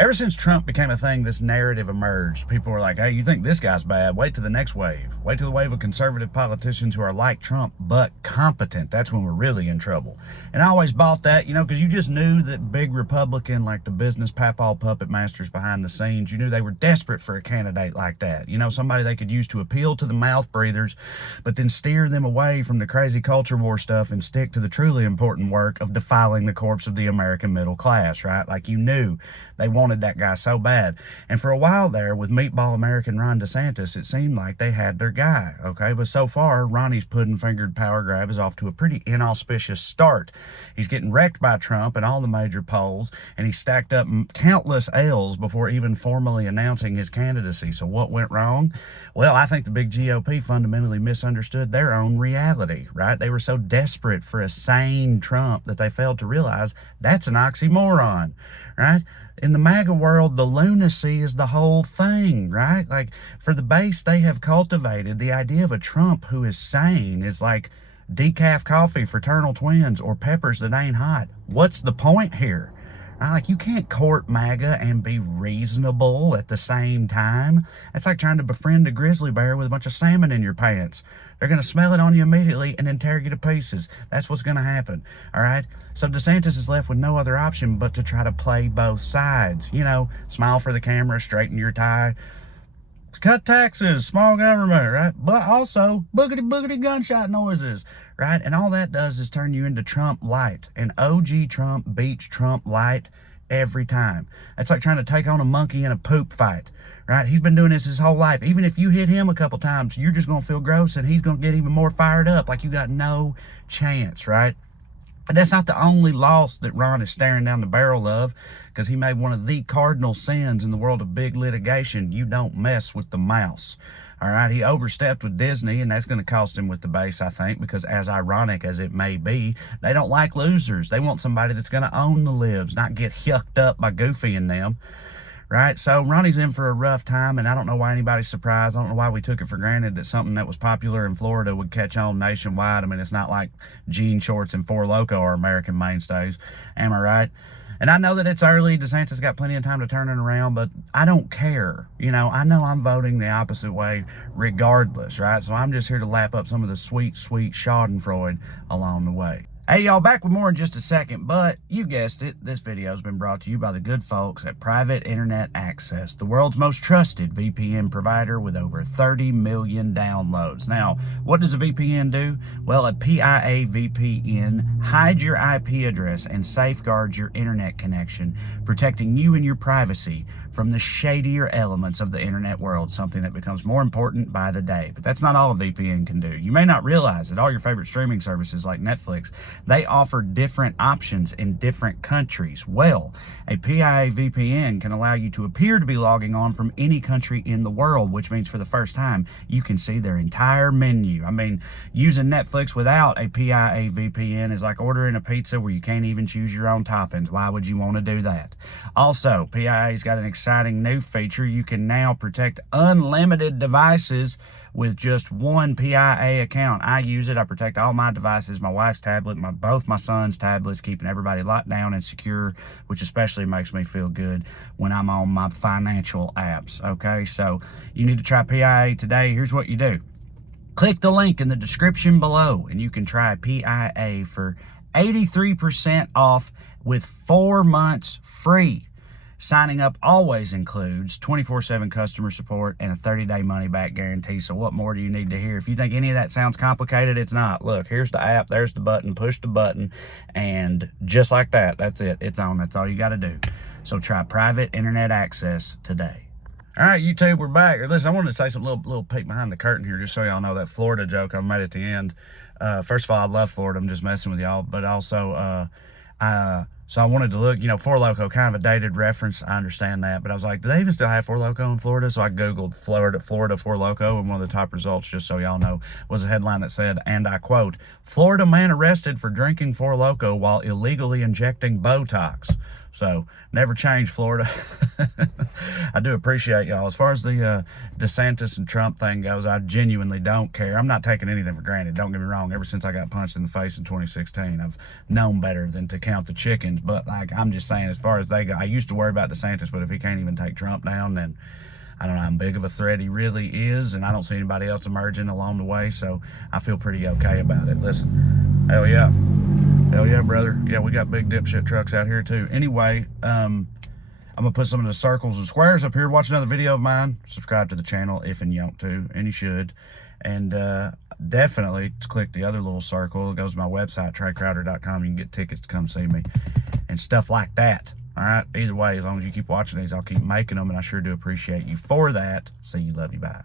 Ever since Trump became a thing, this narrative emerged. People were like, hey, you think this guy's bad? Wait till the next wave. Wait till the wave of conservative politicians who are like Trump, but competent. That's when we're really in trouble. And I always bought that, because you just knew that big Republican, like the business papal puppet masters behind the scenes, you knew they were desperate for a candidate like that. Somebody they could use to appeal to the mouth breathers, but then steer them away from the crazy culture war stuff and stick to the truly important work of defiling the corpse of the American middle class, right? Like you knew they wanted that guy so bad. And for a while there, with Meatball American Ron DeSantis, it seemed like they had their guy, okay? But so far, Ronnie's pudding-fingered power grab is off to a pretty inauspicious start. He's getting wrecked by Trump in all the major polls, and he stacked up countless L's before even formally announcing his candidacy. So what went wrong? Well, I think the big GOP fundamentally misunderstood their own reality, right? They were so desperate for a sane Trump that they failed to realize that's an oxymoron, right? In the MAGA world, the lunacy is the whole thing, right? Like, for the base they have cultivated, the idea of a Trump who is sane is like decaf coffee, fraternal twins, or peppers that ain't hot. What's the point here? Like, you can't court MAGA and be reasonable at the same time. It's like trying to befriend a grizzly bear with a bunch of salmon in your pants. They're going to smell it on you immediately and then tear you to pieces. That's what's going to happen, all right? So DeSantis is left with no other option but to try to play both sides. Smile for the camera, straighten your tie, cut taxes, small government, right? But also boogity gunshot noises, right? And all that does is turn you into Trump light. And OG Trump beats Trump light every time. It's like trying to take on a monkey in a poop fight, right? He's been doing this his whole life. Even if you hit him a couple times, you're just going to feel gross and he's going to get even more fired up. Like you got no chance, right? But that's not the only loss that Ron is staring down the barrel of, because he made one of the cardinal sins in the world of big litigation. You don't mess with the mouse. All right, he overstepped with Disney, and that's going to cost him with the base, I think, because as ironic as it may be, they don't like losers. They want somebody that's going to own the libs, not get yucked up by Goofy and them. Right? So Ronnie's in for a rough time, and I don't know why anybody's surprised. I don't know why we took it for granted that something that was popular in Florida would catch on nationwide. I mean, it's not like jean shorts and Four Loko are American mainstays. Am I right? And I know that it's early. DeSantis got plenty of time to turn it around, but I don't care. I know I'm voting the opposite way regardless, right? So I'm just here to lap up some of the sweet, sweet schadenfreude along the way. Hey, y'all, back with more in just a second, but you guessed it, this video has been brought to you by the good folks at Private Internet Access, the world's most trusted VPN provider with over 30 million downloads. Now, what does a VPN do? Well, a PIA VPN hides your IP address and safeguards your internet connection, protecting you and your privacy from the shadier elements of the internet world, something that becomes more important by the day. But that's not all a VPN can do. You may not realize that all your favorite streaming services like Netflix, they offer different options in different countries. Well, a PIA VPN can allow you to appear to be logging on from any country in the world, which means for the first time, you can see their entire menu. I mean, using Netflix without a PIA VPN is like ordering a pizza where you can't even choose your own toppings. Why would you want to do that? Also, PIA's got an exciting new feature. You can now protect unlimited devices with just one PIA account. I use it. I protect all my devices, my wife's tablet, both my son's tablets, keeping everybody locked down and secure, which especially makes me feel good when I'm on my financial apps. Okay, so you need to try PIA today. Here's what you do. Click the link in the description below and you can try PIA for 83% off with 4 months free. Signing up always includes 24/7 customer support and a 30-day money-back guarantee. So what more do you need to hear? If you think any of that sounds complicated, it's not. Look, here's the app. There's the button. Push the button. And just like that, that's it. It's on. That's all you got to do. So try Private Internet Access today. All right, YouTube, we're back. Listen, I wanted to say some little peek behind the curtain here, just so y'all know that Florida joke I made at the end. First of all, I love Florida. I'm just messing with y'all. But also, so I wanted to look, Four Loko, kind of a dated reference. I understand that. But I was like, do they even still have Four Loko in Florida? So I Googled Florida Four Loko, and one of the top results, just so y'all know, was a headline that said, and I quote, "Florida man arrested for drinking Four Loko while illegally injecting Botox." So never change, Florida. I do appreciate y'all. As far as the DeSantis and Trump thing goes, I genuinely don't care. I'm not taking anything for granted. Don't get me wrong. Ever since I got punched in the face in 2016, I've known better than to count the chickens. But like, I'm just saying, as far as they go, I used to worry about DeSantis, but if he can't even take Trump down, then I don't know how big of a threat he really is, and I don't see anybody else emerging along the way, so I feel pretty okay about it. Listen, hell yeah. Hell yeah, brother. Yeah, we got big dipshit trucks out here too. Anyway, I'm gonna put some of the circles and squares up here. Watch another video of mine. Subscribe to the channel if and you want to, and you should. And definitely click the other little circle. It goes to my website, TreyCrowder.com. You can get tickets to come see me and stuff like that. All right, either way, as long as you keep watching these, I'll keep making them, and I sure do appreciate you for that. See you, love you, bye.